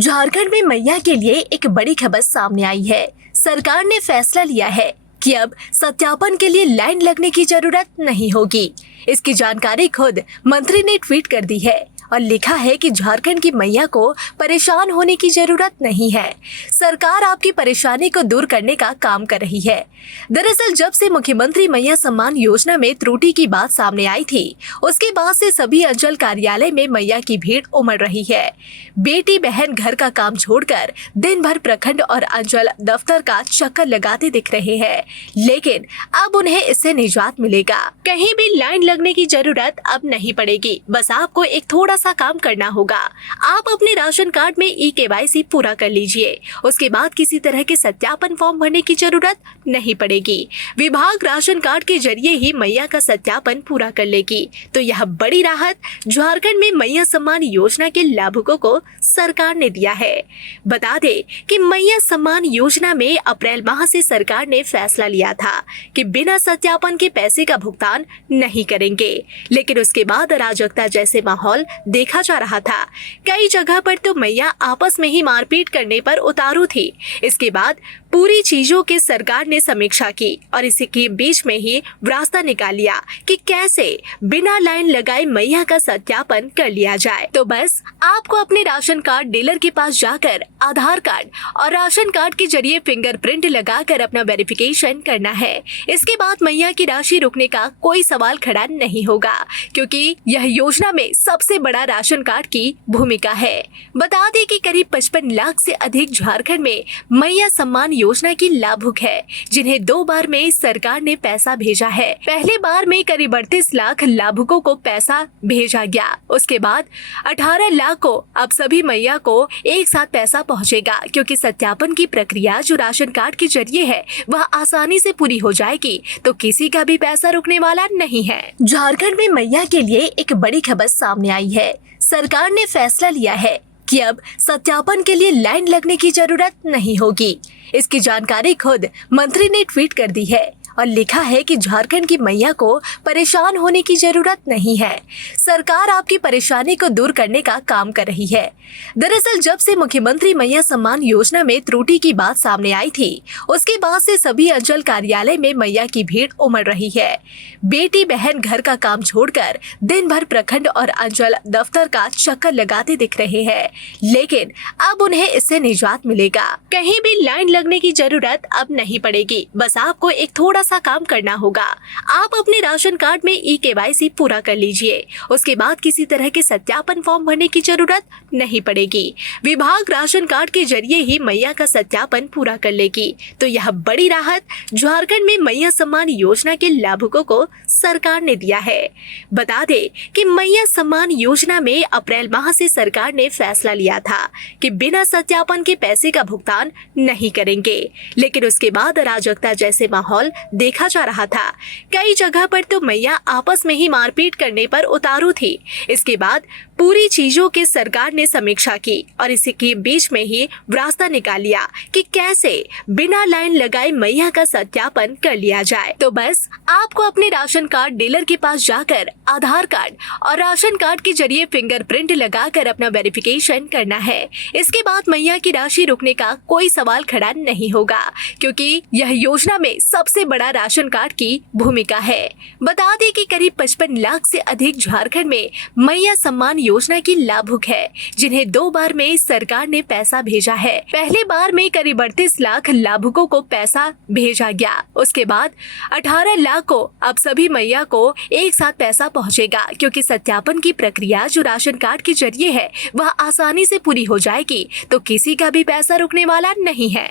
झारखंड में मैया के लिए एक बड़ी खबर सामने आई है। सरकार ने फैसला लिया है कि अब सत्यापन के लिए लाइन लगने की जरूरत नहीं होगी। इसकी जानकारी खुद मंत्री ने ट्वीट कर दी है और लिखा है कि झारखंड की मैया को परेशान होने की जरूरत नहीं है। सरकार आपकी परेशानी को दूर करने का काम कर रही है। दरअसल जब से मुख्यमंत्री मैया सम्मान योजना में त्रुटि की बात सामने आई थी, उसके बाद से सभी अंचल कार्यालय में मैया की भीड़ उमड़ रही है। बेटी बहन घर का काम छोड़कर दिन भर प्रखंड और अंचल दफ्तर का चक्कर लगाते दिख रहे हैं, लेकिन अब उन्हें इससे निजात मिलेगा। कहीं भी लाइन लगने की जरूरत अब नहीं पड़ेगी। बस आपको एक थोड़ा सा काम करना होगा। आप अपने राशन कार्ड में ई-KYC पूरा कर लीजिए। उसके बाद किसी तरह के सत्यापन फॉर्म भरने की जरूरत नहीं पड़ेगी। विभाग राशन कार्ड के जरिए ही मैया का सत्यापन पूरा कर लेगी। तो यह बड़ी राहत झारखंड में मैया सम्मान योजना के लाभुकों को सरकार ने दिया है। बता दें कि मैया सम्मान योजना में अप्रैल माह से सरकार ने फैसला लिया था कि बिना सत्यापन के पैसे का भुगतान नहीं करेंगे, लेकिन उसके बाद अराजकता जैसे माहौल देखा जा रहा था। कई जगह पर तो मैया आपस में ही मारपीट करने पर उतारू थी। इसके बाद पूरी चीजों की सरकार ने समीक्षा की और इसी के बीच में ही रास्ता निकाल लिया कि कैसे बिना लाइन लगाए मैया का सत्यापन कर लिया जाए। तो बस आपको अपने राशन कार्ड डीलर के पास जाकर आधार कार्ड और राशन कार्ड के जरिए फिंगरप्रिंट लगाकर अपना वेरिफिकेशन करना है। इसके बाद मैया की राशि रुकने का कोई सवाल खड़ा नहीं होगा, क्योंकि यह योजना में सबसे बड़ा राशन कार्ड की भूमिका है। बता दें कि करीब 55 लाख से अधिक झारखंड में मैया सम्मान योजना की लाभुक है, जिन्हें 2 बार में सरकार ने पैसा भेजा है। पहली बार में करीब 38 लाख लाभुकों को पैसा भेजा गया। उसके बाद 18 लाख को अब सभी मैया को एक साथ पैसा पहुंचेगा, क्योंकि सत्यापन की प्रक्रिया जो राशन कार्ड के जरिए है वह आसानी से पूरी हो जाएगी, तो किसी का भी पैसा रुकने वाला नहीं है। झारखंड में मैया के लिए एक बड़ी खबर सामने आई है। सरकार ने फैसला लिया है कि अब सत्यापन के लिए लाइन लगने की जरूरत नहीं होगी। इसकी जानकारी खुद मंत्री ने ट्वीट कर दी है और लिखा है कि झारखंड की मैया को परेशान होने की जरूरत नहीं है। सरकार आपकी परेशानी को दूर करने का काम कर रही है। दरअसल जब से मुख्यमंत्री मैया सम्मान योजना में त्रुटि की बात सामने आई थी, उसके बाद से सभी अंचल कार्यालय में मैया की भीड़ उमड़ रही है। बेटी बहन घर का काम छोड़कर दिन भर प्रखंड और अंचल दफ्तर का चक्कर लगाते दिख रहे हैं, लेकिन अब उन्हें इससे निजात मिलेगा। कहीं भी लाइन लगने की जरूरत अब नहीं पड़ेगी। बस आपको एक थोड़ा सा काम करना होगा। आप अपने राशन कार्ड में ई-KYC पूरा कर लीजिए। उसके बाद किसी तरह के सत्यापन फॉर्म भरने की जरूरत नहीं पड़ेगी। विभाग राशन कार्ड के जरिए ही मैया का सत्यापन पूरा कर लेगी। तो यह बड़ी राहत झारखंड में मैया सम्मान योजना के लाभुकों को सरकार ने दिया है। बता दें कि मैया सम्मान योजना में अप्रैल माह से सरकार ने फैसला लिया था कि बिना सत्यापन के पैसे का भुगतान नहीं करेंगे, लेकिन उसके बाद अराजकता जैसे माहौल देखा जा रहा था। कई जगह पर तो मैया आपस में ही मारपीट करने पर उतारू थी। इसके बाद पूरी चीजों की सरकार ने समीक्षा की और इसी के बीच में ही रास्ता निकाल लिया कि कैसे बिना लाइन लगाए मैया का सत्यापन कर लिया जाए। तो बस आपको अपने राशन कार्ड डीलर के पास जाकर आधार कार्ड और राशन कार्ड के जरिए फिंगरप्रिंट लगाकर अपना वेरिफिकेशन करना है। इसके बाद मैया की राशि रुकने का कोई सवाल खड़ा नहीं होगा, क्योंकि यह योजना में सबसे बड़ा राशन कार्ड की भूमिका है। बता दें कि करीब 55 लाख से अधिक झारखंड में मैया सम्मान योजना की लाभुक है, जिन्हें 2 बार में सरकार ने पैसा भेजा है। पहली बार में करीब 38 लाख लाभुकों को पैसा भेजा गया। उसके बाद 18 लाख को अब सभी मैया को एक साथ पैसा पहुंचेगा, क्योंकि सत्यापन की प्रक्रिया जो राशन कार्ड के जरिए है वह आसानी से पूरी हो जाएगी, तो किसी का भी पैसा रुकने वाला नहीं है।